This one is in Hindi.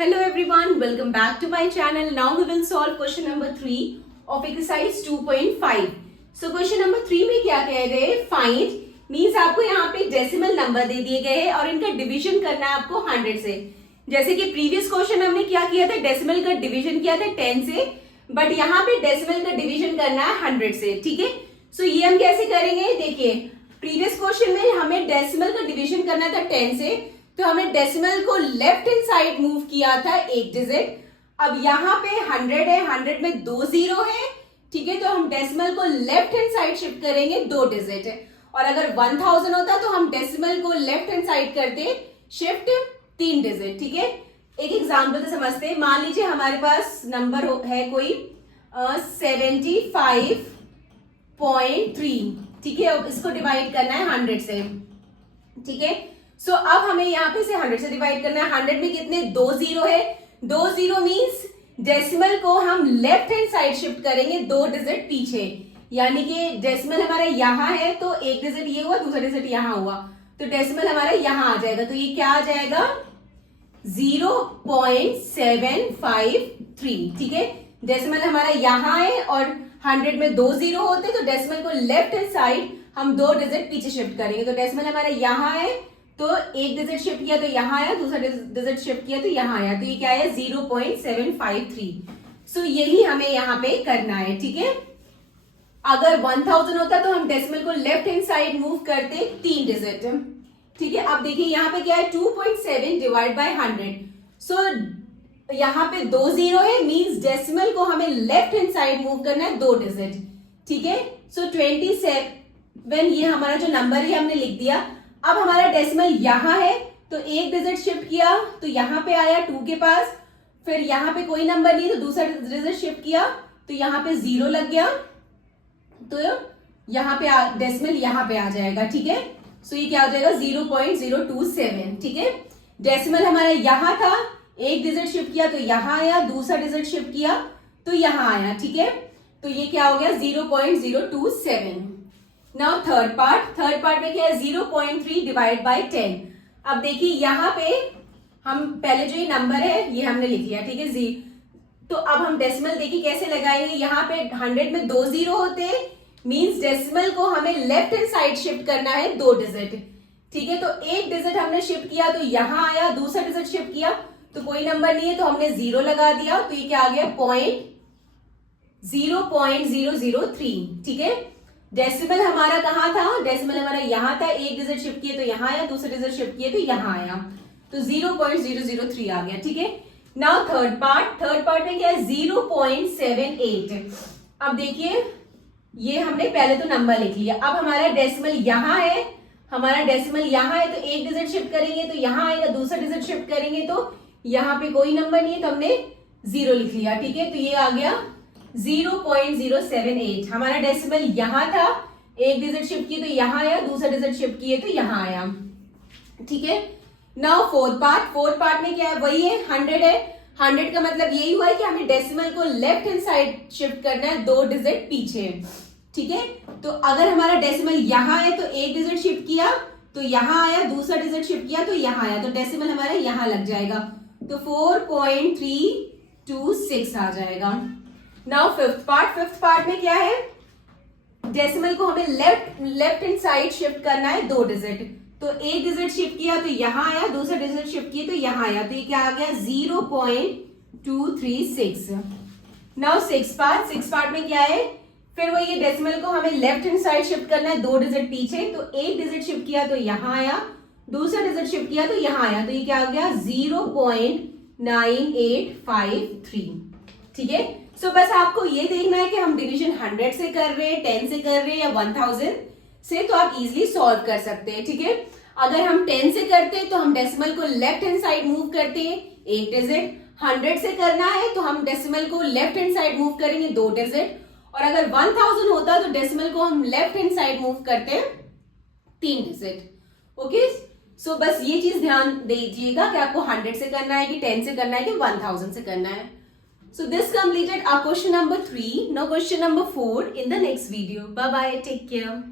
Hello everyone, welcome back to my channel. Now we will solve question number 3 of exercise 2.5. So question number 3 में क्या कह रहे हैं? Find means आपको यहाँ पे डेसिमल नंबर दे दिए गए हैं और इनका डिवीजन करना है आपको 100 से. जैसे कि प्रीवियस क्वेश्चन हमने क्या किया था, डेसिमल का डिवीजन किया था 10 से, बट यहाँ पे डेसिमल का डिवीजन करना है 100 से. ठीक है, सो ये हम कैसे करेंगे? देखिए प्रीवियस क्वेश्चन में हमें डेसिमल का डिवीजन करना था 10 से, तो हमने डेसिमल को लेफ्ट हैंड साइड मूव किया था एक डिजिट. अब यहाँ पे 100 है, 100 में 2 जीरो है. ठीक है, तो हम डेसिमल को लेफ्ट हैंड साइड शिफ्ट करेंगे 2 डिजिट है. और अगर 1000 होता तो हम डेसिमल को लेफ्ट हैंड साइड करते शिफ्ट 3 डिजिट. ठीक है, एक एग्जांपल से समझते हैं. मान लीजिए हमारे पास नंबर है कोई 75.3. ठीक है, अब इसको डिवाइड करना है 100 से. ठीक है, सो अब हमें यहाँ पे से 100 से डिवाइड करना है. 100 में कितने 2 जीरो है. 2 जीरो मीन्स डेसिमल को हम लेफ्ट हैंड साइड शिफ्ट करेंगे 2 डिजिट पीछे. यानी कि डेसिमल हमारा यहाँ है तो एक डिजिट ये हुआ, दूसरा डिजिट यहाँ हुआ, तो डेसिमल हमारा यहाँ आ जाएगा. तो ये क्या आ जाएगा? 0.753. ठीक है, डेसिमल हमारा यहाँ है और 100 में 2 जीरो होते तो डेसिमल को लेफ्ट हैंड साइड हम 2 डिजिट पीछे शिफ्ट करेंगे. तो डेसिमल हमारा यहाँ है तो एक डिजिट शिफ्ट किया तो यहाँ आया, दूसरा डिजिट शिफ्ट किया तो यहाँ आया, तो ये क्या है? 0.753. सो यही हमें यहाँ पे करना है. ठीक है, अगर 1000 होता तो हम डेसिमल को लेफ्ट हैंड साइड मूव करते 3 डिजिट. ठीक है, अब देखिए यहाँ पे क्या है? 2.7 डिवाइड बाय 100. सो यहाँ पे 2 जीरो है, मींस डेसिमल को हमें लेफ्ट हैंड साइड मूव करना है 2 डिजिट. ठीक है, सो 27 ये हमारा जो नंबर है हमने लिख दिया. अब हमारा डेसिमल यहाँ है तो एक डिजिट शिफ्ट किया तो यहाँ पे आया 2 के पास. फिर यहाँ पे कोई नंबर नहीं तो दूसरा डिजिट शिफ्ट किया तो यहाँ पे 0 लग गया, तो यहाँ पे डेसिमल यहाँ पे आ जाएगा. ठीक है, सो ये क्या हो जाएगा? 0.027. ठीक है, डेसिमल हमारा यहाँ था, एक डिजिट शिफ्ट किया तो यहाँ आया, दूसरा डिजिट शिफ्ट किया तो यहाँ आया. ठीक है, तो ये क्या हो गया? 0.027. नाउ थर्ड पार्ट में क्या है? 0.3 डिवाइड बाय 10. अब देखिए यहाँ पे हम पहले जो ये नंबर है ये हमने लिख लिया. ठीक है जी, तो अब हम डेसिमल देखिए कैसे लगाएंगे. यहाँ पे 100 में 2 जीरो होते हैं, मींस डेसिमल को हमें लेफ्ट हैंड साइड शिफ्ट करना है 2 डिजिट. ठीक है, तो एक डिजिट हमने शिफ्ट किया तो यहाँ आया, दूसरा डिजिट शिफ्ट किया तो कोई नंबर नहीं है तो हमने 0 लगा दिया, तो ये क्या आ गया? 0.003. ठीक है, डेसिमल हमारा कहाँ था? डेसिमल हमारा यहाँ था, एक डिजिट शिफ्ट किए तो यहाँ आया, दूसरा डिजिट शिफ्ट किए तो यहाँ आया, तो 0.003 आ गया. ठीक है, नाउ थर्ड पार्ट में क्या है? 0.78. अब देखिए ये हमने पहले तो नंबर लिख लिया. अब हमारा डेसिमल यहाँ है, तो एक डिजिट शिफ्ट करेंगे तो यहाँ आएगा, दूसरा डिजिट शिफ्ट करेंगे तो यहाँ पे कोई नंबर नहीं है तो हमने 0 लिख लिया. ठीक है, तो ये आ गया 0.078. हमारा डेसिमल यहाँ था, एक डिजिट शिफ्ट किए तो यहाँ आया, दूसरा डिजिट शिफ्ट किए तो यहाँ आया. ठीक है, नाउ फोर्थ पार्ट में क्या है? वही है, 100 है. 100 का मतलब यही हुआ है कि हमें डेसिमल को लेफ्ट हैंड साइड शिफ्ट करना है 2 डिजिट पीछे. ठीक है, तो अगर हमारा डेसिमल यहाँ है तो एक डिजिट शिफ्ट किया तो यहाँ आया, दूसरा डिजिट शिफ्ट किया तो यहाँ आया, तो डेसिमल हमारा यहाँ लग जाएगा, तो 4.326 आ जाएगा. नाउ फिफ्थ पार्ट में क्या है? डेसिमल को हमें लेफ्ट हैंड साइड शिफ्ट करना है 2 डिजिट. तो एक डिजिट शिफ्ट किया तो यहाँ आया, दूसरा डिजिट शिफ्ट किया तो यहाँ आया, तो ये क्या आ गया? 0.236. नाउ सिक्स पार्ट में क्या है? फिर वो ये डेसिमल को हमें लेफ्ट हैंड साइड शिफ्ट करना है 2 डिजिट पीछे. तो एक डिजिट शिफ्ट किया तो यहाँ आया, दूसरा डिजिट शिफ्ट किया तो यहाँ आया, तो ये क्या आ गया? 0.9853. ठीक है, सो बस आपको ये देखना है कि हम डिवीजन 100 से कर रहे हैं, 10 से कर रहे हैं या 1000 से, तो आप इजीली सॉल्व कर सकते हैं. ठीक है, अगर हम 10 से करते हैं तो हम डेसिमल को लेफ्ट हैंड साइड मूव करते हैं एक डिजिट. 100 से करना है तो हम डेसिमल को लेफ्ट हैंड साइड मूव करेंगे 2 डिजिट. और अगर 1000 होता तो डेसिमल को हम लेफ्ट हैंड साइड मूव करते हैं 3 डिजिट. ओके, सो बस ये चीज ध्यान दीजिएगा कि आपको 100 से करना है कि 10 से करना है कि 1000 से करना है. So this completed our question number 3. Now question number 4 in the next video. Bye bye. Take care.